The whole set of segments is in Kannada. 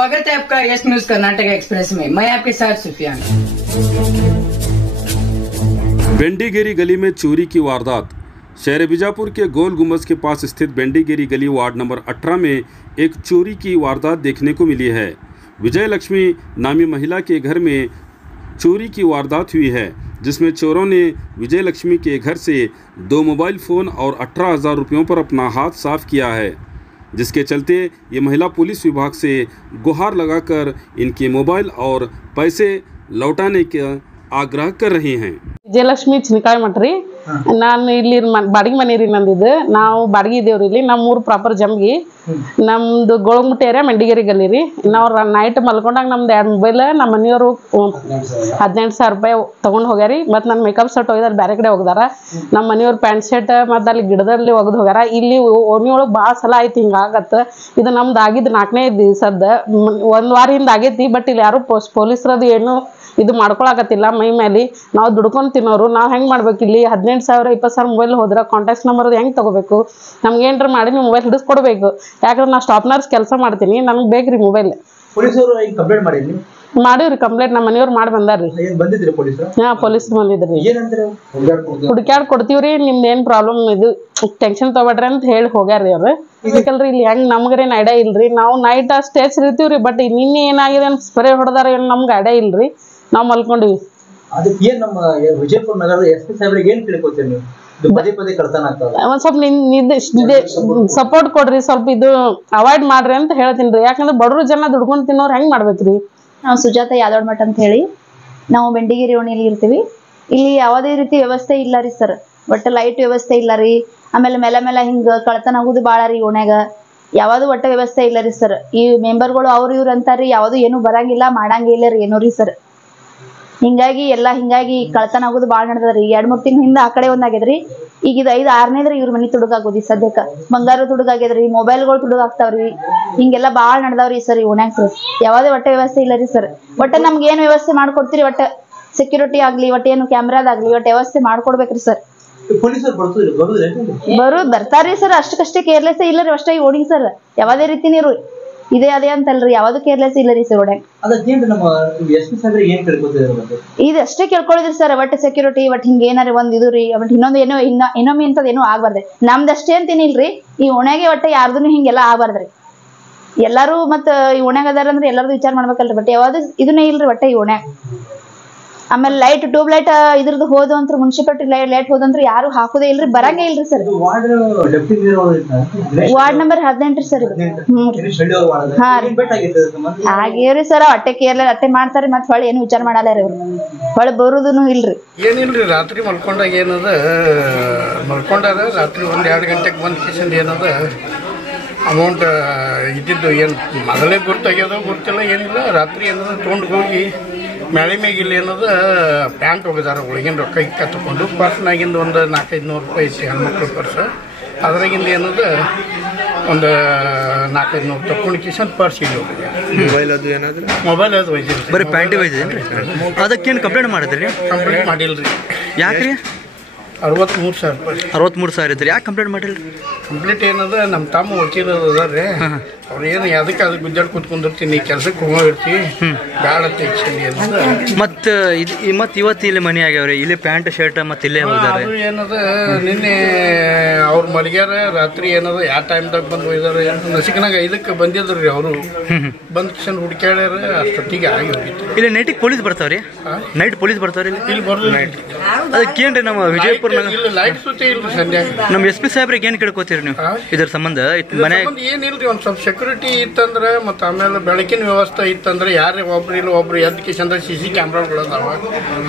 स्वागत है आपका यस न्यूज कर्नाटक एक्सप्रेस में। मैं आपके साथ सुफियान। बेंडीगेरी गली में चोरी की वारदात। शहर बीजापुर के गोल गुंबज के पास स्थित बेंडीगेरी गली वार्ड नंबर 18 में एक चोरी की वारदात देखने को मिली है। विजय लक्ष्मी नामी महिला के घर में चोरी की वारदात हुई है, जिसमें चोरों ने विजय लक्ष्मी के घर से 2 मोबाइल फ़ोन और 18,000 रुपयों पर अपना हाथ साफ किया है, जिसके चलते ये महिला पुलिस विभाग से गुहार लगाकर इनके मोबाइल और पैसे लौटाने का ಆಗ್ರಹ कर रही हैं। ವಿಜಯಲಕ್ಷ್ಮಿ ಚಿನಕಾಯಿ ಮಟ್ರಿ ನಾನು ಇಲ್ಲಿ ಬಾಡಿಗೆ ಮನೆ ರೀ ನಂದಿದ್ದು ನಾವು ಬಾಡಿಗೆ ಇದೇವ್ರಿ ಇಲ್ಲಿ ನಮ್ಮ ಊರು ಪ್ರಾಪರ್ ಜಮ್ಗಿ ನಮ್ದು ಗೋಳಗುಮಟ್ಟಿ ಏರಿಯಾ ಮೆಂಡಿಗೇರಿ ಗಲ್ಲಿ ರೀ ನಾವು ನೈಟ್ ಮಲ್ಕೊಂಡಾಗ ನಮ್ದು 2 ಮೊಬೈಲ್ ನಮ್ಮ ಮನೆಯವರು 18,000 ರೂಪಾಯಿ ತಗೊಂಡು ಹೋಗ್ಯಾರಿ ಮತ್ತು ನನ್ನ ಮೇಕಪ್ ಸೆಟ್ ಹೋಗಿದಾರೆ ಬೇರೆ ಕಡೆ ಹೋಗಿದಾರ ನಮ್ಮ ಮನೆಯವ್ರು ಪ್ಯಾಂಟ್ ಶರ್ಟ್ ಮತ್ತು ಅಲ್ಲಿ ಗಿಡದಲ್ಲಿ ಒಗದು ಹೋಗ್ಯಾರ ಇಲ್ಲಿ ಓಣಿ ಒಳಗೆ ಭಾಳ ಸಲ ಆಯ್ತು ಹಿಂಗಾಗತ್ತೆ ಇದು ನಮ್ದು ಆಗಿದ್ದು 4ನೇ ದಿವಸದ 1 ವಾರ ಹಿಂದೆ ಆಗೈತಿ ಬಟ್ ಇಲ್ಲಿ ಯಾರು ಪೊಲೀಸರದು ಏನು ಇದು ಮಾಡ್ಕೊಳಕತ್ತಿಲ್ಲ ಮೈ ಮೇಲೆ ನಾವು ದುಡ್ಕೊಂಡು ತಿನ್ನೋರು ನಾವು ಹೆಂಗೆ ಮಾಡ್ಬೇಕು ಇಲ್ಲಿ 18,000 20,000 ಮೊಬೈಲ್ ಹೋದ್ರೆ ಕಾಂಟ್ಯಾಕ್ಟ್ ನಂಬರ್ ಹೆಂಗೆ ತಗೋಬೇಕು ನಮ್ಗೆ ಏನ್ರ ಮಾಡಿ ನೀವು ಮೊಬೈಲ್ ಹಿಡಿಸ್ಕೊಡ್ಬೇಕು ಯಾಕಂದ್ರೆ ನಾನು ಸ್ಟಾಪ್ ನರ್ಸ್ ಕೆಲಸ ಮಾಡ್ತೀನಿ ನನಗೆ ಬೇಕ್ರಿ ಮೊಬೈಲ್ ಪೊಲೀಸರು ಕಂಪ್ಲೇಂಟ್ ಮಾಡಿದ್ರಿ ಮಾಡಿವ್ರಿ ಕಂಪ್ಲೇಂಟ್ ನಮ್ಮ ಮನೆಯವ್ರು ಮಾಡಿ ಬಂದಾರ್ರಿ ಬಂದಿದ್ರಿ ಪೊಲೀಸರು ಪೊಲೀಸರು ಬಂದಿದ್ರಿ ಏನಂದ್ರೆ ಹುಡುಕ್ಯಾಡ್ ಕೊಡ್ತೀವ್ರಿ ನಿಮ್ದು ಏನು ಪ್ರಾಬ್ಲಮ್ ಇದು ಟೆನ್ಷನ್ ತಗೋಬೇಡ್ರಿ ಅಂತ ಹೇಳಿ ಹೋಗ್ಯಾರ್ರಿ ಅವ್ರು ಇದಕ್ಕಲ್ರಿ ಇಲ್ಲಿ ಹೆಂಗೆ ನಮ್ಗೇನು ಐಡಿಯಾ ಇಲ್ರಿ ನಾವು ನೈಟ್ ಸ್ಟೇಜ್ ಇರ್ತೀವ್ರಿ ಬಟ್ ನಿನ್ನೆ ಏನಾಗಿದೆ ಅಂತ ಸ್ಪ್ರೇ ಹೊಡೆದಾರ ಏನು ನಮ್ಗೆ ಐಡಿಯಾ ಇಲ್ರಿ ನಾವು ಮಲ್ಕೊಂಡಿವಿ ಅದಕ್ಕೆ ಏನು ನಮ್ಮ ವಿಜಯಪುರ ನಗರದ ಎಸ್ಪಿ ಸಾಹೇಬ್ರಿಗೆ ಏನು ತಿಳ್ಕೊತೀರಿ ನೀವು ಪದೇ ಪದೇ ಕಳ್ತನ ಆಗ್ತದೆ ಒಂದ್ ಸ್ವಲ್ಪ ಸಪೋರ್ಟ್ ಕೊಡ್ರಿ ಸ್ವಲ್ಪ ಇದು ಅವಾಯ್ಡ್ ಮಾಡ್ರಿ ಅಂತ ಹೇಳ್ತೀನಿ ರೀ ಯಾಕಂದ್ರೆ ಬಡವ್ರ ಜನ ದುಡ್ಕೊಂಡು ತಿನ್ನೋರು ಹೆಂಗ್ ಮಾಡ್ಬೇಕ್ರಿ ನಾವು ಸುಜಾತ ಯಾದವ್ ಮಠ ಅಂತ ಹೇಳಿ ನಾವು ಬೆಂಡಿಗೇರಿ ಓಣಿಯಲ್ಲಿ ಇರ್ತೀವಿ ಇಲ್ಲಿ ಯಾವುದೇ ರೀತಿ ವ್ಯವಸ್ಥೆ ಇಲ್ಲ ರೀ ಸರ್ ಒಟ್ಟು ಲೈಟ್ ವ್ಯವಸ್ಥೆ ಇಲ್ಲ ರೀ ಆಮೇಲೆ ಮೇಲೆ ಹಿಂಗ ಕಳ್ತನ ಆಗುದು ಭಾಳ ರೀ ಓಣ್ಯಾಗ ಯಾವುದು ಒಟ್ಟ ವ್ಯವಸ್ಥೆ ಇಲ್ಲ ರೀ ಸರ್ ಈ ಮೆಂಬರ್ಗಳು ಅವ್ರು ಇವ್ರು ಅಂತಾರ್ರಿ ಯಾವುದು ಏನು ಬರಂಗಿಲ್ಲ ಮಾಡಂಗಿಲ್ಲ ರೀ ಏನೋ ರೀ ಸರ್ ಹಿಂಗಾಗಿ ಕಳ್ತನ ಆಗೋದು ಭಾಳ ನಡೆದ್ರಿ 2-3 ತಿಂಗಳ ಹಿಂದೆ ಆ ಕಡೆ ಒಂದಾಗ್ಯದ್ರಿ ಈಗ ಇದು 5-6ನೇದ್ರಿ ಇವ್ರ ಮನೆ ತುಡುಗಾಗೋದಿ ಸದ್ಯಕ್ಕೆ ಬಂಗಾರ ತುಡುಗಾಗ್ಯದ್ರಿ ಮೊಬೈಲ್ಗಳು ತುಡುಗಾಗ್ತಾವ್ರಿ ಹಿಂಗೆಲ್ಲ ಭಾಳ ನಡೆದಾವ್ರಿ ಸರ್ ಈ ಓಣ್ಯಾಗ ಸರ್ ಯಾವುದೇ ಒಟ್ಟ ವ್ಯವಸ್ಥೆ ಇಲ್ಲ ರೀ ಸರ್ ಒಟ್ಟ ನಮ್ಗೆ ಏನು ವ್ಯವಸ್ಥೆ ಮಾಡ್ಕೊಡ್ತೀರಿ ಒಟ್ಟ ಸೆಕ್ಯೂರಿಟಿ ಆಗ್ಲಿ ಒಟ್ಟ ಏನು ಕ್ಯಾಮ್ರಾದಾಗ್ಲಿ ಒಟ್ಟ ವ್ಯವಸ್ಥೆ ಮಾಡ್ಕೊಡ್ಬೇಕ್ರಿ ಸರ್ ಬರ್ತಾರ್ರಿ ಸರ್ ಅಷ್ಟಕ್ಕಷ್ಟೇ ಕೇರ್ಲೆಸ್ ಇಲ್ಲ ರೀ ಅಷ್ಟೇ ಈ ಓಣಿಗೆ ಸರ್ ಯಾವುದೇ ರೀತಿ ನೀರು ಇದೇ ಅದೇ ಅಂತಲ್ರಿ ಯಾವ್ದು ಕೇರ್ಲೆಸ್ ಇಲ್ಲ ರೀ ಸರ್ ಓಡ್ಯಾಗ ಇದು ಅಷ್ಟೇ ಕೇಳ್ಕೊಳ್ಳಿದ್ರಿ ಸರ್ ಒಟ್ಟು ಸೆಕ್ಯೂರಿಟಿ ಒಟ್ಟು ಹಿಂಗ ಏನಾರ ಒಂದ್ ಇದು ರೀ ಬಟ್ ಇನ್ನೊಂದು ಏನೋ ಇನ್ನೊಮ್ಮೆ ಇಂಥದ್ದು ಏನೋ ಆಗ್ಬಾರ್ದ್ರಿ ನಮ್ದಷ್ಟೇ ಅಂತೀನಿಲ್ರಿ ಈ ಓಣ್ಯಾಗೆ ಒಟ್ಟ ಯಾರ್ದು ಹಿಂಗೆಲ್ಲ ಆಗ್ಬಾರ್ದ್ರಿ ಎಲ್ಲಾರು ಮತ್ತ ಈ ಓಣ್ಯಾಗ ಅದಾರ ಅಂದ್ರೆ ಎಲ್ಲಾರ್ದು ವಿಚಾರ ಮಾಡ್ಬೇಕಲ್ರಿ ಬಟ್ ಯಾವ್ದು ಇದನ್ನೇ ಇಲ್ರಿ ಒಟ್ಟ ಈ ಓಣ್ಯಾಗ ಆಮೇಲೆ ಲೈಟ್ ಟ್ಯೂಬ್ ಲೈಟ್ ಇದ್ರದ್ದು ಹೋದು ಅಂತ ಮುನ್ಸಿಪಾಲಿಟಿ ಲೈಟ್ ಹೋದಂತ್ರ ಯಾರು ಹಾಕುದೇ ಇಲ್ರಿ ಬರಂಗೇ ಇಲ್ರಿ ಸರ್ ವಾರ್ಡ್ ನಂಬರ್ 18 ಸರ್ ಆಗೇವ್ರಿ ಸರ್ ಅಟ್ಟೆ ಕೇರ್ಲ ಅಟ್ಟೆ ಮಾಡ್ತಾರಿ ಮತ್ ಹೊಳೆ ಏನು ವಿಚಾರ ಮಾಡಲ್ಲ ರೀ ಅವ್ರು ಹೊಳೆ ಬರುದೂನು ಇಲ್ರಿ ಏನಿಲ್ರಿ ರಾತ್ರಿ ಮಲ್ಕೊಂಡಾಗ ಏನದ ಮಲ್ಕೊಂಡಾರ ರಾತ್ರಿ 1-2 ಗಂಟೆಗೆ ಬಂದ್ ಕಿಶನ್ ಏನದ ಅಮೌಂಟ್ ಇದ್ದಿದ್ದು ಏನು ಮೊದಲೇ ಗೊತ್ತಾಗ್ಯದ ಗೊತ್ತಿಲ್ಲ ಏನಿಲ್ಲ ರಾತ್ರಿ ಏನದ ತೊಗೊಂಡು ಹೋಗಿ ಮ್ಯಾಲೆ ಮೇಗಿಲ್ಲ ಏನದ ಪ್ಯಾಂಟ್ ಹೋಗಿದಾರ ಒಳಗಿನ ರೊಕ್ಕ ಇಕ್ಕ ತಗೊಂಡು ಪರ್ಸ್ನಾಗಿಂದ ಒಂದು 400-500 ರೂಪಾಯಿ ಐತಿ ಹೆಣ್ಮಕ್ಳು ಪರ್ಸ್ ಅದ್ರಾಗಿಂದ ಏನದ ಒಂದು 400-500 ತಕೊಂಡು ಕಿಶನ್ ಪರ್ಸ್ ಇಲ್ಲಿ ಮೊಬೈಲ್ ಅದು ಏನಾದ್ರೆ ಮೊಬೈಲ್ ಅದು ಒಯ್ದಿರಿ ಬರೀ ಪ್ಯಾಂಟಿ ಒಯ್ದಿರಿ ಅದಕ್ಕೇನು ಕಂಪ್ಲೇಂಟ್ ಮಾಡಿದ್ರಿ ಕಂಪ್ಲೇಂಟ್ ಮಾಡಿಲ್ರಿ ಯಾಕ್ರಿ 63,000 ರೂಪಾಯಿ 63,000 ಇದ್ರಿ ಯಾಕೆ ಕಂಪ್ಲೇಂಟ್ ಮಾಡಿಲ್ರಿ ಕಂಪ್ಲೀಟ್ ಏನದ ನಮ್ಮ ತಮ್ಮ ವಕೀಲರು ಅದಾರ್ರಿ ಅವ್ರು ಏನು ಅದಕ್ಕೆ ಗುದ್ದಾಡ್ ಕೂತ್ಕೊಂಡಿರ್ತೀನಿ ಕೆಲ್ಸಕ್ಕೆ ಹೋಗಿರ್ತೀವಿ ಬ್ಯಾಡ ತೆಗ್ಸಲಿ ಅನ್ನೋದು ಮತ್ತೆ ಇವತ್ತು ಇಲ್ಲಿ ಮನೆ ಆಗ್ಯಾವ್ರಿ ಇಲ್ಲಿ ಪ್ಯಾಂಟ್ ಶರ್ಟ್ ಮತ್ತೆ ಇಲ್ಲೇ ಹೋದಾರೆ ಅದು ಏನದ ನಿನ್ನೆ ಅವ್ರ ಮಲಗ್ಯಾರ ರಾತ್ರಿ ಏನದ ಯಾವ ಟೈಮ್ದಾಗ ಬಂದು ಹೋಗಿದಾರೆ ನಸಿಕನಾಗ 5ಕ್ಕೆ ಬಂದಿದ್ರಿ ಅವರು ಬಂದ್ ಕಿಶನ್ ಹುಡುಕ್ಯಾಡ್ಯಾರ ಅಷ್ಟೊತ್ತಿಗೆ ಆಗಿ ಹೋಗಿತ್ತು ಇಲ್ಲಿ ನೈಟಿಗೆ ಪೊಲೀಸ್ ಬರ್ತಾವ್ರಿ ನೈಟ್ ಪೊಲೀಸ್ ಬರ್ತಾವ್ರಿ ಇಲ್ಲಿ ಬರೋದು ಅದಕ್ಕೇನ್ರಿ ನಮ್ಮ ವಿಜಯಪುರ ಲೈಟ್ ಸುತ್ತಿ ಇಲ್ರಿ ಸಂಜೆ ನಮ್ಮ ಎಸ್ ಪಿ ಸಾಹೇಬ್ರಿಗೆ ಏನ್ ಕೇಳ್ಕೊತೀರಿ ನೀವು ಇದ್ರ ಸಂಬಂಧ ಮನೆ ಏನಿಲ್ರಿ ಒಂದ್ ಸ್ವಲ್ಪ ಸೆಕ್ಯೂರಿಟಿ ಇತ್ತಂದ್ರೆ ಮತ್ತೆ ಆಮೇಲೆ ಬೆಳಕಿನ ವ್ಯವಸ್ಥೆ ಇತ್ತಂದ್ರೆ ಯಾರೇ ಒಬ್ರು ಎದ್ದು ಕಿಶಂದ್ರೆ CC ಕ್ಯಾಮ್ರಾಗಳದಾವ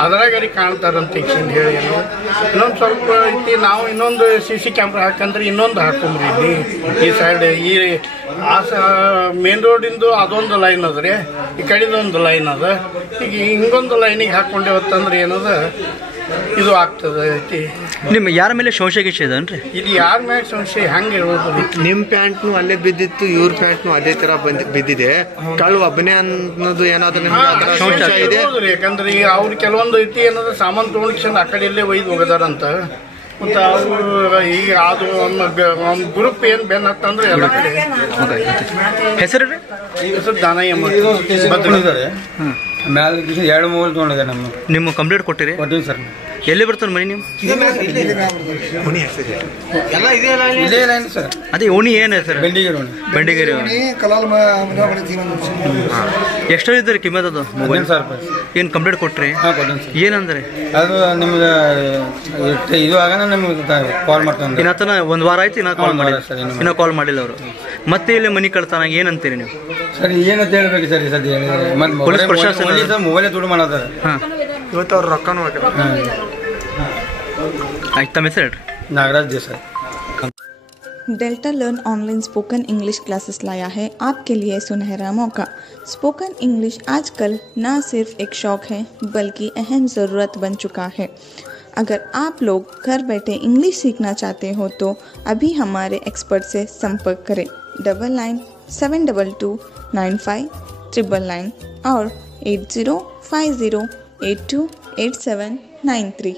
ಅದ್ರಾಗ ಕಾಣ್ತಾರಂತ ಹೇಳಿ ಇನ್ನೊಂದು ಸ್ವಲ್ಪ ಐತಿ ನಾವು ಇನ್ನೊಂದು CC ಕ್ಯಾಮ್ರಾ ಹಾಕಂದ್ರೆ ಇನ್ನೊಂದು ಹಾಕೊಂಡ್ರಿ ಇಲ್ಲಿ ಈ ಸೈಡ್ ಈ ಮೇನ್ ರೋಡಿಂದು ಅದೊಂದು ಲೈನ್ ಅದ್ರಿ ಈ ಕಡೆದೊಂದು ಲೈನ್ ಅದ ಈಗ ಹಿಂಗೊಂದು ಲೈನಿಗೆ ಹಾಕೊಂಡೇವತ್ತಂದ್ರೆ ಏನದ ಇದು ಆಗ್ತದೆ ಐತಿ ನಿಮ್ಮ ಯಾರ ಮೇಲೆ ಸಂಶಯ ಇದನ್ರಿ ಇದು ಯಾರ ಮ್ಯಾಗ ಸಂಶಯ ಹೆಂಗೆ ಇರೋದು ನಿಮ್ ಪ್ಯಾಂಟ್ನು ಅಲ್ಲೇ ಬಿದ್ದಿತ್ತು ಇವ್ರ ಪ್ಯಾಂಟ್ನು ಅದೇ ತರ ಬಿದ್ದಿದೆ ಕಳ್ಳು ಒಬ್ಬನೇ ಅನ್ನೋದು ಏನಾದ್ರು ನಿಮ್ಗೆ ಸಂಶಯ ಇದೆ ಯಾಕಂದ್ರೆ ಈಗ ಅವ್ರು ಕೆಲವೊಂದು ಐತಿ ಏನಾದ್ರು ಸಾಮಾನು ತೊಗೊಂಡು ಆ ಕಡೆ ಎಲ್ಲೇ ಒಯ್ದು ಹೋಗದಾರಂತ ಮತ್ತು ಅವರು ಈಗ ಅದು ಒಂದು ಗ್ರೂಪ್ ಏನು ಬೆನ್ ಹತ್ತಂದ್ರೆ ಎಲ್ಲ ಕಡೆ ಹೆಸರು ಹೆಸರು ದಾನಯ್ಯ ಬದ್ಲಿದ್ದಾರೆ ಮ್ಯಾಲ 2 ತೊಗೊಂಡಿದ್ದಾರೆ ನಿಮ್ಮ ಕಂಪ್ಲೇಂಟ್ ಕೊಟ್ಟಿರಿ? ಕೊಟ್ಟಿವಿ ಸರ್. ಎಲ್ಲಿ ಬರ್ತಾರೆ ಮನೆ ನೀವು? ಸರ್ ಅದೇ ಓಣಿ ಏನು ಸರ್? ಬೆಂಡಿಗೇರಿ ಓಣಿ. ಬೆಂಡಿಗೇರಿ ಓಣಿ. ಎಷ್ಟು ಇದ್ದಾರೆ ಕಿಮ್ಮತ್ ಅದು? 15,000 ರೂಪಾಯಿ. ಏನು ಕಂಪ್ಲೇಂಟ್ ಕೊಟ್ರಿ? ಹಾಂ ಕೊಟ್ಟಿನಿ ಸರ್. ಏನಂದ್ರೆ ಅದು ನಿಮ್ಗೆ ಇದು ಆಗೋಣ ನಿಮ್ಗೆ ಕಾಲ್ ಮಾಡ್ತಾನೆ. ಇನ್ನತನ ಒಂದು ವಾರ ಆಯ್ತು ಇನ್ನೂ ಕಾಲ್ ಮಾಡಿ ಸರ್. ಇನ್ನೂ ಕಾಲ್ ಮಾಡಿಲ್ಲ ಅವರು. ಮತ್ತೆ ಇಲ್ಲಿ ಮನೆ ಕಳ್ತಾನ ಏನಂತೀರಿ ನೀವು? ಸರ್ ಏನಂತ ಹೇಳ್ಬೇಕು ಸರ್ ಈ ಸದ್ಯ ಪೊಲೀಸ್ ಪ್ರಶಾಸನ ಮೊಬೈಲೇ ದುಡ್ಡು ಮಾಡೋದು. ಹಾಂ ಇವತ್ತು ಅವ್ರ ರೊಕ್ಕನೂ ಆಯ್ತು. ತಮ್ಮ ಹೆಸರು ಹೇಳ್ರಿ? Nagraj Desai. Delta learn online spoken English classes लाया है आपके लिए सुनहरा मौका। स्पोकन इंग्लिश आजकल न सिर्फ एक शौक़ है बल्कि अहम ज़रूरत बन चुका है। अगर आप लोग घर बैठे इंग्लिश सीखना चाहते हो तो अभी हमारे एक्सपर्ट से संपर्क करें 9972295999 और 8050828793।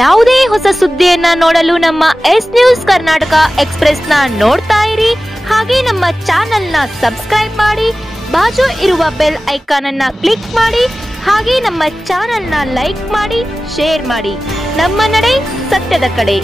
ಯಾವುದೇ ಹೊಸ ಸುದ್ದಿಯನ್ನ ನೋಡಲು ನಮ್ಮ ಎಸ್ ನ್ಯೂಸ್ ಕರ್ನಾಟಕ ಎಕ್ಸ್ಪ್ರೆಸ್ ನ ನೋಡ್ತಾ ಇರಿ. ಹಾಗೆ ನಮ್ಮ ಚಾನೆಲ್ ನ ಸಬ್ಸ್ಕ್ರೈಬ್ ಮಾಡಿ, ಬಾಜು ಇರುವ ಬೆಲ್ ಐಕಾನ್ ಅನ್ನ ಕ್ಲಿಕ್ ಮಾಡಿ. ಹಾಗೆ ನಮ್ಮ ಚಾನೆಲ್ ನ ಲೈಕ್ ಮಾಡಿ, ಶೇರ್ ಮಾಡಿ. ನಮ್ಮ ನಡೆ ಸತ್ಯದ ಕಡೆ.